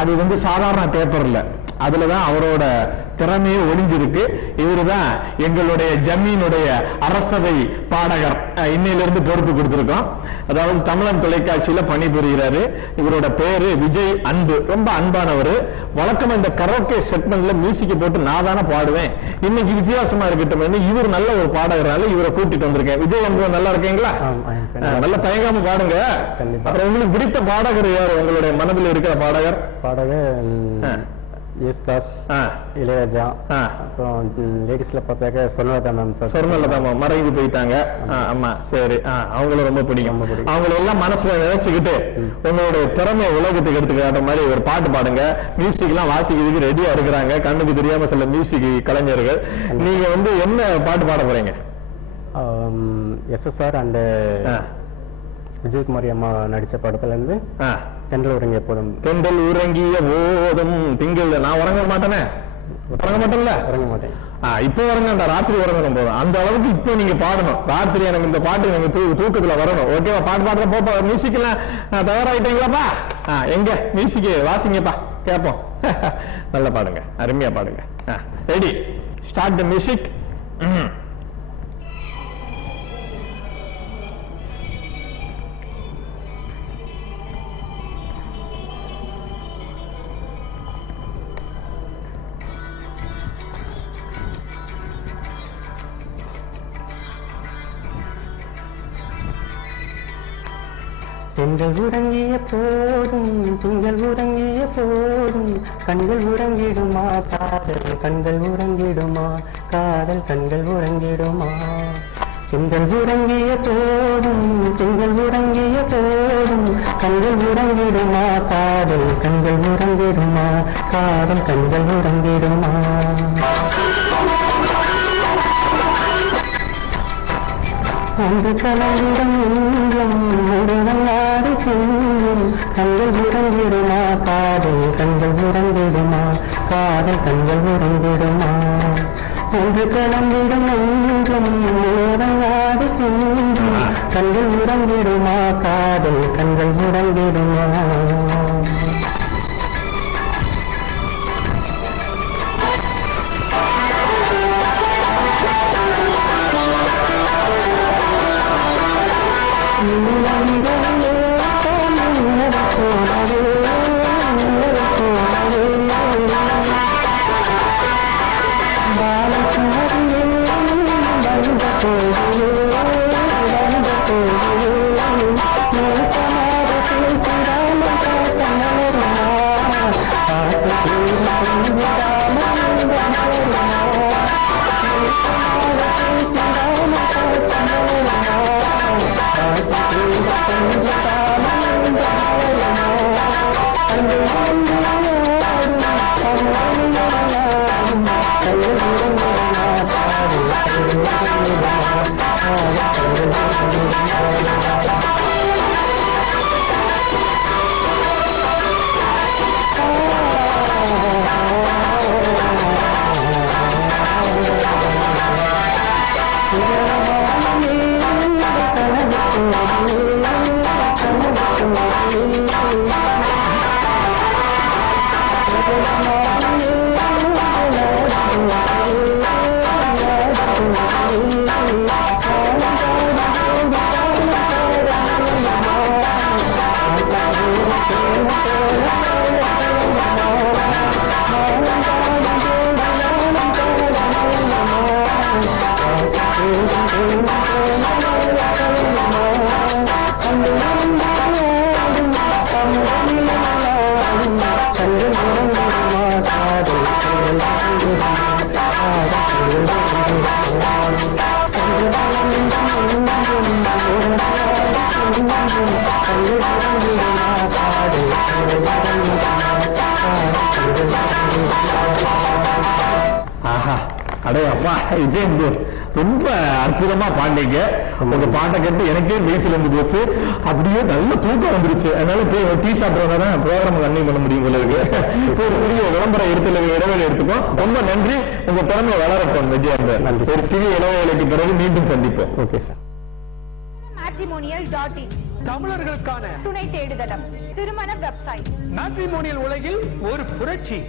அது வந்து சாதாரண பேப்பர் இல்ல, அதுலதான் அவரோட திறமையே ஒளிஞ்சிருக்கு. இவருதான் எங்களுடைய ஜமீனுடைய அரசவை பாடகர், இன்னையிலிருந்து பொறுப்பு கொடுத்திருக்கோம். அதாவது தமிழன் தொலைக்காட்சியில பணிபுரிகிறாரு. இவரோட பேரு விஜய் அன்பு. ரொம்ப அன்பானவர். வழக்கமா இந்த கரோக்கே செக்மெண்ட்ல மியூசிக் போட்டு நான் தானே பாடுவேன், இன்னைக்கு வித்தியாசமா இருக்கட்டும், இவர் நல்ல ஒரு பாடகரால இவரை கூட்டிட்டு வந்திருக்கேன். விஜய் அன்பு நல்லா இருக்கீங்களா? நல்ல தயங்காம பாடுங்க. அப்புறம் உங்களுக்கு பிடித்த பாடகர் யார்? உங்களுடைய மனதில் இருக்கிற பாடகர்? யேசுதாஸ், இளையராஜா, அப்புறம் லேடிஸ்ல பார்த்தாக்க சொர்ணலதா மேம். சொர்ணலதா மேம் மறைந்து போயிட்டாங்க. ஆமா, சரி. அவங்கள ரொம்ப பிடிக்கும். அவங்கள எல்லாம் மனசுல நினைச்சுக்கிட்டு உங்களுடைய திறமையை உலகத்துக்கு எடுத்துக்காட்ட மாதிரி ஒரு பாட்டு பாடுங்க. மியூசிக் எல்லாம் வாசிக்கிறதுக்கு ரெடியா இருக்கிறாங்க, கண்ணுக்கு தெரியாம சில மியூசிக் கலைஞர்கள். நீங்க வந்து என்ன பாட்டு பாட போறீங்க? SSR அண்ட் விஜயகுமாரி அம்மா நடிச்ச படத்துல இருந்து தென்றல் உறங்கிய போதும். தென்றல் உறங்கிய போதும் திங்கள். நான் உறங்க மாட்டேனே, உறங்க மாட்டேன்ல? உறங்க மாட்டேன். இப்ப உறங்கண்டா, ராத்திரி உறங்கணும் போதும். அந்த அளவுக்கு இப்ப நீங்க பாடணும். ராத்திரி எனக்கு இந்த பாட்டு எனக்கு தூக்கத்துல வரணும். ஓகேவா? பாட்டு பாடுற போப்பா. மியூசிக் எல்லாம் தயாராயிட்டீங்களாப்பா? எங்க மியூசிக் வாசிங்கப்பா, கேட்போம். நல்லா பாடுங்க, அருமையா பாடுங்க. Ready, start the music. தென்றல் உறங்கிய போதும் திங்கள் உறங்கிய போதும் கண்கள் உறங்கிடுமா காதல், கண்கள் உறங்கிடுமா காதல், கண்கள் உறங்கிடுமா. தென்றல் உறங்கிய போதும் திங்கள் உறங்கிய போதும் கண்கள் உறங்கிடுமா காதல், கண்கள் உறங்கிடுமா காதல், கண்கள் உறங்கிடுமா. அன்று கலந்திடம் இன்றும் உறவங்காடு சென்றும் கண்கள் உறங்கிடுமா காதல், கண்கள் உறங்கிடுமா காதல், கண்கள் உறங்கிடுமா. அன்று கலந்திடம் இன்றும் உறவங்காடு சென்றும் கண்கள் உறங்கிடுமா காதல், கண்கள் உறங்கிடுமா. விஜய் ரொம்ப அற்புதமா பாண்டீங்க. உங்க பாட்டை கேட்டு எனக்கே பேசில இருந்து போச்சு, அப்படியே நல்ல தூக்கம் வந்துருச்சு. அதனால டீ சாப்பிட்றதா ப்ரோக்ராம் ரன்னிங் பண்ண முடியும் உங்களுக்கு. ஒரு பெரிய விளம்பர இடைவேளை எடுத்துக்கோம். ரொம்ப நன்றி. உங்க திறமை வளரட்டும் விஜய். அந்த ஒரு சிறிய இடைவேளைக்கு பிறகு மீண்டும் சந்திப்போம். Okay sir. matrimonial.in தமிழர்களுக்கான துணை தேடுதலம். திருமண வெப்சைட். மேட்ரிமோனியல் உலகில் ஒரு புரட்சி.